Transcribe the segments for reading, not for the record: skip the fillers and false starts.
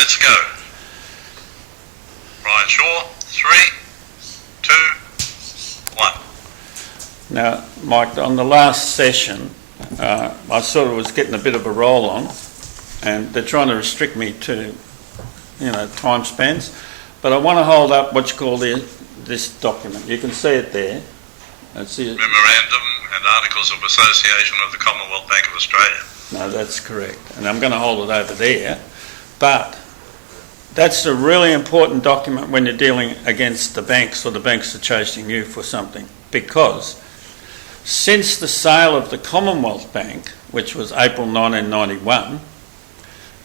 let's go. Brian Shaw, 3, 2, 1. Now, Mike, on the last session, I sort of was getting a bit of a roll on, and they're trying to restrict me to, time spans. But I want to hold up what you call this document. You can see it there. That's it. Memorandum and Articles of Association of the Commonwealth Bank of Australia. No, that's correct. And I'm going to hold it over there. But that's a really important document when you're dealing against the banks or the banks are chasing you for something. Because since the sale of the Commonwealth Bank, which was April 1991,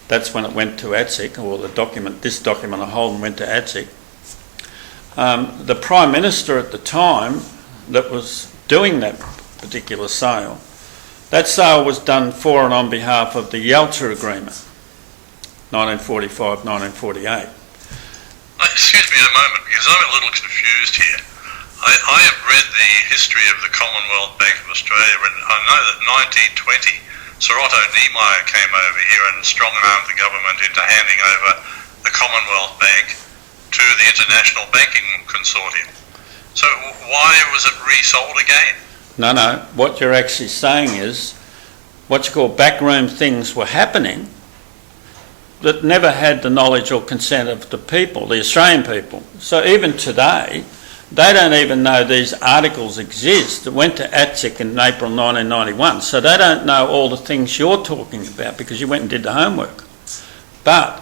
that's when it went to ATSIC, or this document I hold went to ATSIC. The Prime Minister at the time that was doing that particular sale, that sale was done for and on behalf of the Yalta Agreement, 1945-1948. Excuse me a moment, because I'm a little confused here. I have read the history of the Commonwealth Bank of Australia, and I know that 1920, Sir Otto Niemeyer came over here and strong-armed the government into handing over the Commonwealth Bank to the International Banking Consortium. So why was it resold again? No. What you're actually saying is what you call backroom things were happening that never had the knowledge or consent of the people, the Australian people. So even today, they don't even know these articles exist. It went to ATSIC in April 1991, so they don't know all the things you're talking about because you went and did the homework. But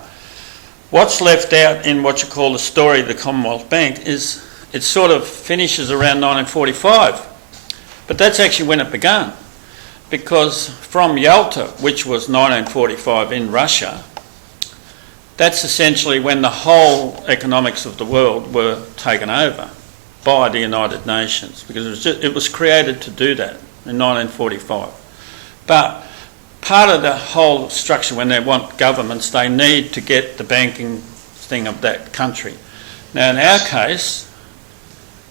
what's left out in what you call the story of the Commonwealth Bank is it sort of finishes around 1945. But that's actually when it began. Because from Yalta, which was 1945 in Russia, that's essentially when the whole economics of the world were taken over by the United Nations, because it was created to do that in 1945. But part of the whole structure, when they want governments, they need to get the banking thing of that country. Now, in our case,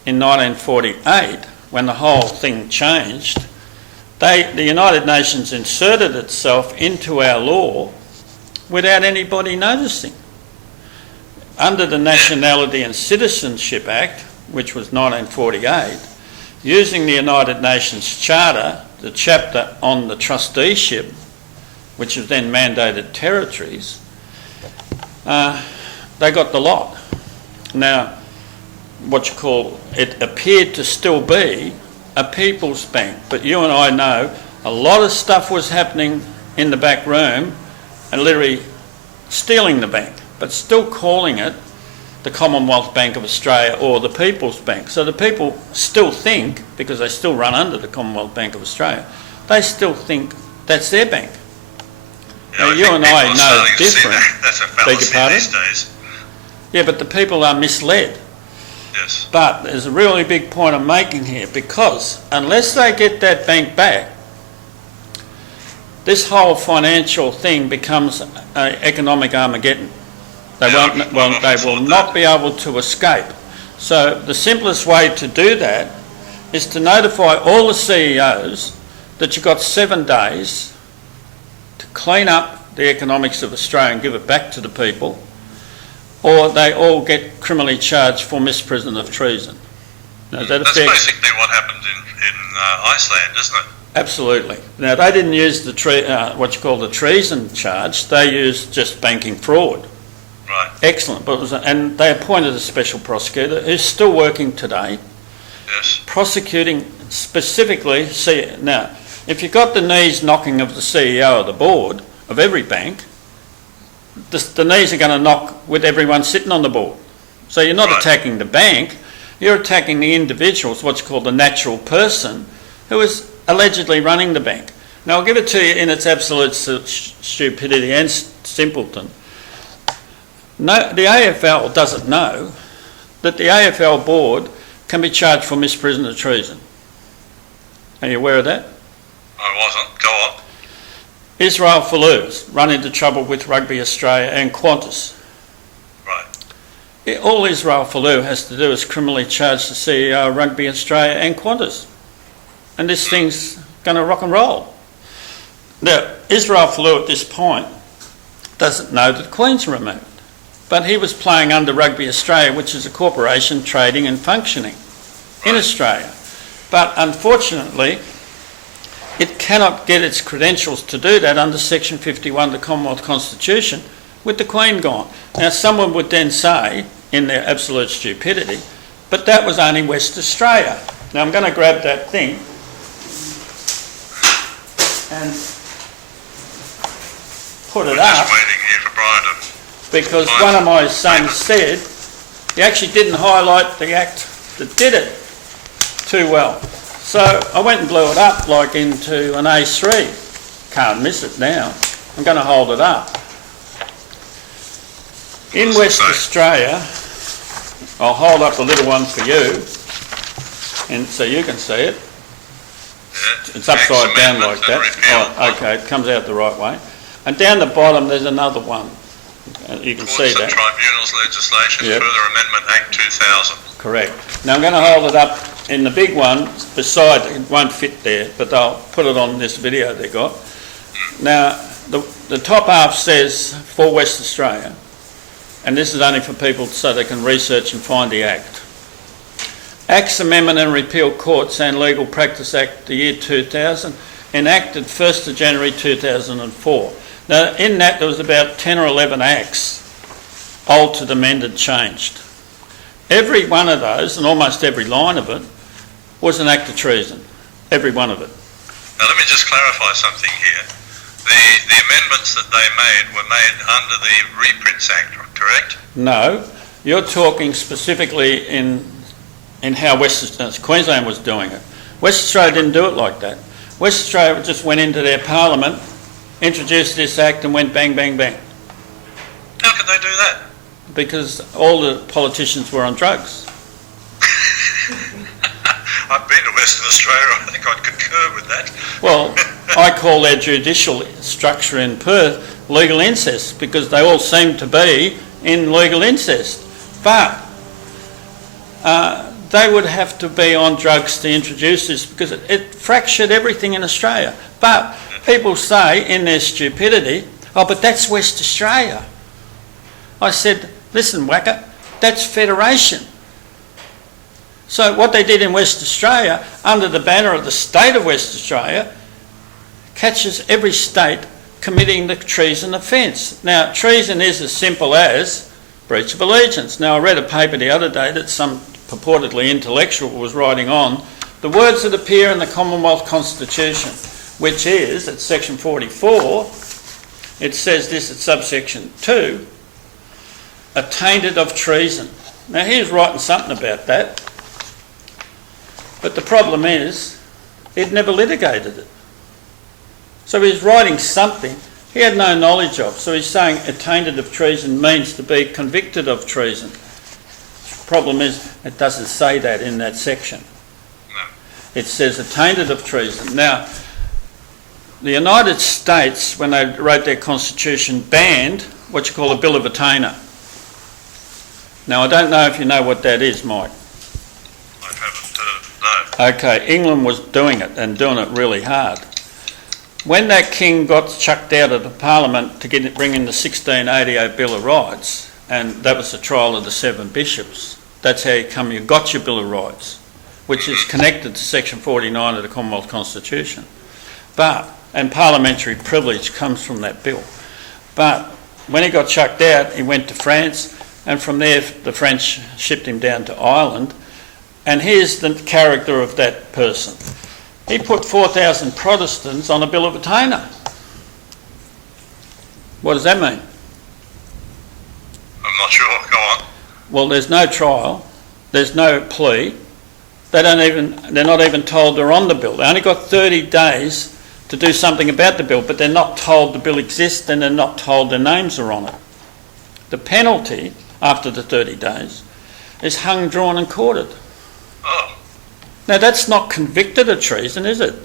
in 1948, when the whole thing changed, the United Nations inserted itself into our law without anybody noticing. Under the Nationality and Citizenship Act, which was 1948, using the United Nations Charter, the chapter on the trusteeship, which was then mandated territories, they got the lot. Now, what you call it appeared to still be a people's bank, but you and I know a lot of stuff was happening in the back room and literally stealing the bank, but still calling it the Commonwealth Bank of Australia or the People's Bank. So the people still think, because they still run under the Commonwealth Bank of Australia, they still think that's their bank. Now, you and I know different. That's a fallacy these days. Yeah, but the people are misled. Yes. But there's a really big point I'm making here, because unless they get that bank back, this whole financial thing becomes an economic Armageddon. They will not be able to escape. So the simplest way to do that is to notify all the CEOs that you've got 7 days to clean up the economics of Australia and give it back to the people, or they all get criminally charged for misprision of treason. Now, that's basically what happened in Iceland, isn't it? Absolutely. Now, they didn't use the what you call the treason charge. They used just banking fraud. Right. Excellent. And they appointed a special prosecutor who's still working today. Yes. Prosecuting specifically. Now, if you've got the knees knocking of the CEO of the board of every bank, the knees are going to knock with everyone sitting on the board. So you're not attacking the bank, you're attacking the individuals, what's called the natural person, who is allegedly running the bank. Now, I'll give it to you in its absolute stupidity and simpleton. No, the AFL doesn't know that the AFL board can be charged for misprision of treason. Are you aware of that? I wasn't. Go on. Israel Foullou's run into trouble with Rugby Australia and Qantas. Right. All Israel Foulou has to do is criminally charge the CEO of Rugby Australia and Qantas. And this thing's going to rock and roll. Now, Israel Foulou at this point doesn't know that the Queen's removed. but he was playing under Rugby Australia, which is a corporation trading and functioning in Australia. But unfortunately, it cannot get its credentials to do that under Section 51 of the Commonwealth Constitution with the Queen gone. Now, someone would then say, in their absolute stupidity, but that was only West Australia. Now, I'm going to grab that thing and put it up. Just waiting here for Brian to... Because one of my sons said he actually didn't highlight the act that did it too well. So I went and blew it up like into an A3. Can't miss it now. I'm going to hold it up. In West Australia, I'll hold up a little one for you, and so you can see it. It's upside down like that. Oh, okay, it comes out the right way. And down the bottom there's another one. You can see that. Tribunals legislation, Further Amendment Act 2000. Correct. Now I'm going to hold it up in the big one beside, it won't fit there, but I'll put it on this video they got. Now the top half says for West Australia, and this is only for people so they can research and find the Act. Acts, Amendment and Repeal Courts and Legal Practice Act, the year 2000, enacted 1st of January 2004. Now, in that there was about 10 or 11 acts, altered, amended, changed. Every one of those, and almost every line of it, was an act of treason. Every one of it. Now, let me just clarify something here. The amendments that they made were made under the Reprints Act, correct? No, you're talking specifically in how Queensland was doing it. West Australia didn't do it like that. West Australia just went into their parliament, introduced this act and went bang, bang, bang. How could they do that? Because all the politicians were on drugs. I've been to Western Australia, I think I'd concur with that. Well, I call their judicial structure in Perth legal incest because they all seem to be in legal incest. But they would have to be on drugs to introduce this because it fractured everything in Australia. But people say in their stupidity, oh, but that's West Australia. I said, listen, Wacker, that's federation. So what they did in West Australia, under the banner of the state of West Australia, catches every state committing the treason offence. Now, treason is as simple as breach of allegiance. Now, I read a paper the other day that some purportedly intellectual was writing on the words that appear in the Commonwealth Constitution, which is, at section 44, it says this at subsection 2, attainted of treason. Now, he's writing something about that. But the problem is, he'd never litigated it. So he's writing something he had no knowledge of. So he's saying attainted of treason means to be convicted of treason. The problem is, it doesn't say that in that section. It says attainted of treason. Now, the United States, when they wrote their constitution, banned what you call a Bill of Attainder. Now, I don't know if you know what that is, Mike. I haven't heard, no. Okay, England was doing it and doing it really hard. When that king got chucked out of the parliament to bring in the 1688 Bill of Rights, and that was the trial of the 7 bishops, that's how you got your Bill of Rights, which is connected to section 49 of the Commonwealth Constitution. And parliamentary privilege comes from that bill. But when he got chucked out, he went to France, and from there the French shipped him down to Ireland. And here's the character of that person. He put 4,000 Protestants on a Bill of Attainder. What does that mean? I'm not sure. Go on. Well, there's no trial. There's no plea. They're not even told they're on the bill. They only got 30 days to do something about the bill, but they're not told the bill exists and they're not told their names are on it. The penalty, after the 30 days, is hung, drawn and quartered. Oh. Now, that's not convicted of treason, is it?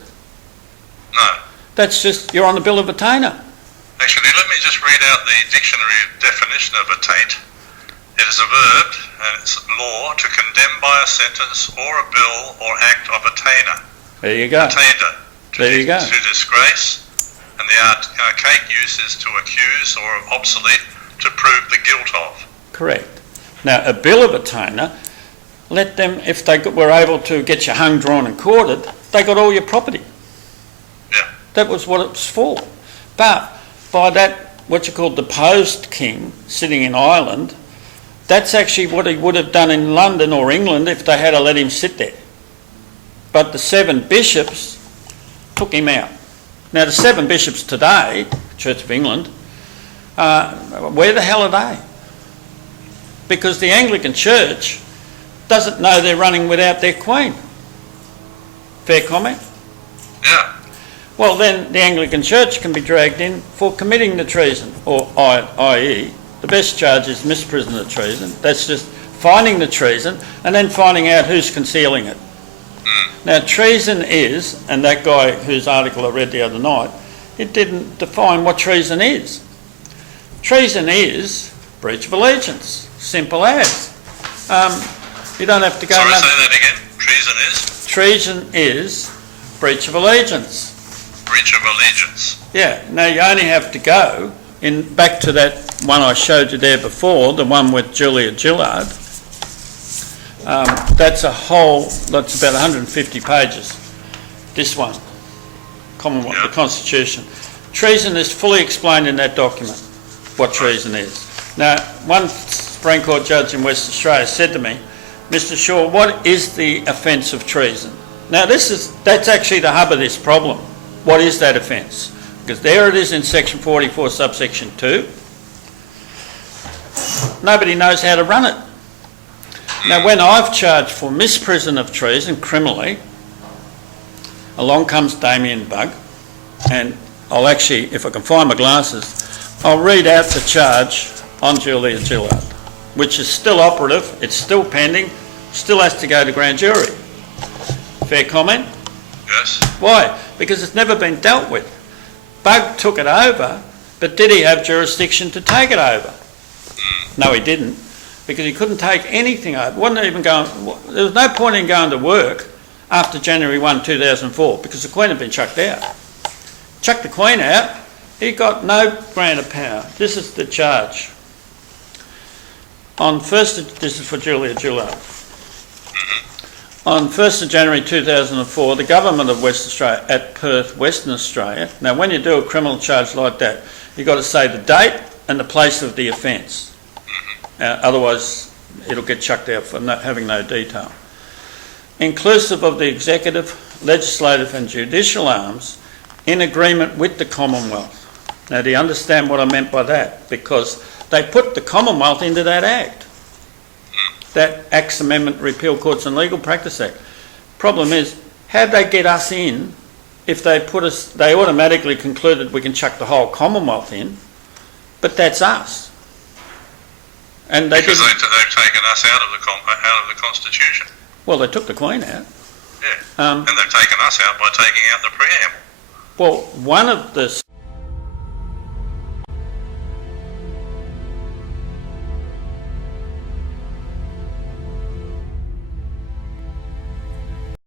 No. That's just, you're on the Bill of Attainder. Actually, let me just read out the dictionary definition of attaint. It is a verb, and it's law, to condemn by a sentence or a bill or act of attainder. There you go. Attainder. There you go. To disgrace, and the archaic use is to accuse or obsolete, to prove the guilt of. Correct. Now, a bill of attainder, let them, if they were able to get you hung, drawn and quartered, they got all your property. Yeah. That was what it was for. But by that, what you call deposed king sitting in Ireland, that's actually what he would have done in London or England if they had let him sit there. But the 7 bishops took him out. Now, the 7 bishops today, Church of England, where the hell are they? Because the Anglican Church doesn't know they're running without their Queen. Fair comment? Yeah. Well, then the Anglican Church can be dragged in for committing the treason, or i.e. the best charge is misprision of treason. That's just finding the treason and then finding out who's concealing it. Now, treason is, and that guy whose article I read the other night, it didn't define what treason is. Treason is breach of allegiance. Simple as. You don't have to go... Sorry, say that again. Treason is? Treason is breach of allegiance. Breach of allegiance. Yeah. Now, you only have to go back to that one I showed you there before, the one with Julia Gillard. That's about 150 pages. This one, Commonwealth, Yeah. the Constitution. Treason is fully explained in that document, what treason is. Now, one Supreme Court judge in Western Australia said to me, Mr. Shaw, what is the offence of treason? Now, that's actually the hub of this problem. What is that offence? Because there it is in section 44, subsection 2. Nobody knows how to run it. Now, when I've charged for misprision of treason criminally, along comes Damien Bugg, and I'll actually, if I can find my glasses, I'll read out the charge on Julia Gillard, which is still operative, it's still pending, still has to go to grand jury. Fair comment? Yes. Why? Because it's never been dealt with. Bugg took it over, but did he have jurisdiction to take it over? No, he didn't, because he couldn't take anything over. There was no point in going to work after January 1, 2004, because the Queen had been chucked out. Chucked the Queen out, he got no grant of power. This is the charge. This is for Julia Gillard. On 1st of January 2004, the Government of Western Australia at Perth, Western Australia. Now, when you do a criminal charge like that, you've got to say the date and the place of the offence. Otherwise, it'll get chucked out for having no detail. Inclusive of the executive, legislative and judicial arms, in agreement with the Commonwealth. Now, do you understand what I meant by that? Because they put the Commonwealth into that Act. That Acts Amendment Repeal Courts and Legal Practice Act. Problem is, how'd they get us in if they automatically concluded we can chuck the whole Commonwealth in, but that's us. And because they've taken us out of the Constitution. Well, they took the Queen out. Yeah, and they've taken us out by taking out the preamble. Well, one of the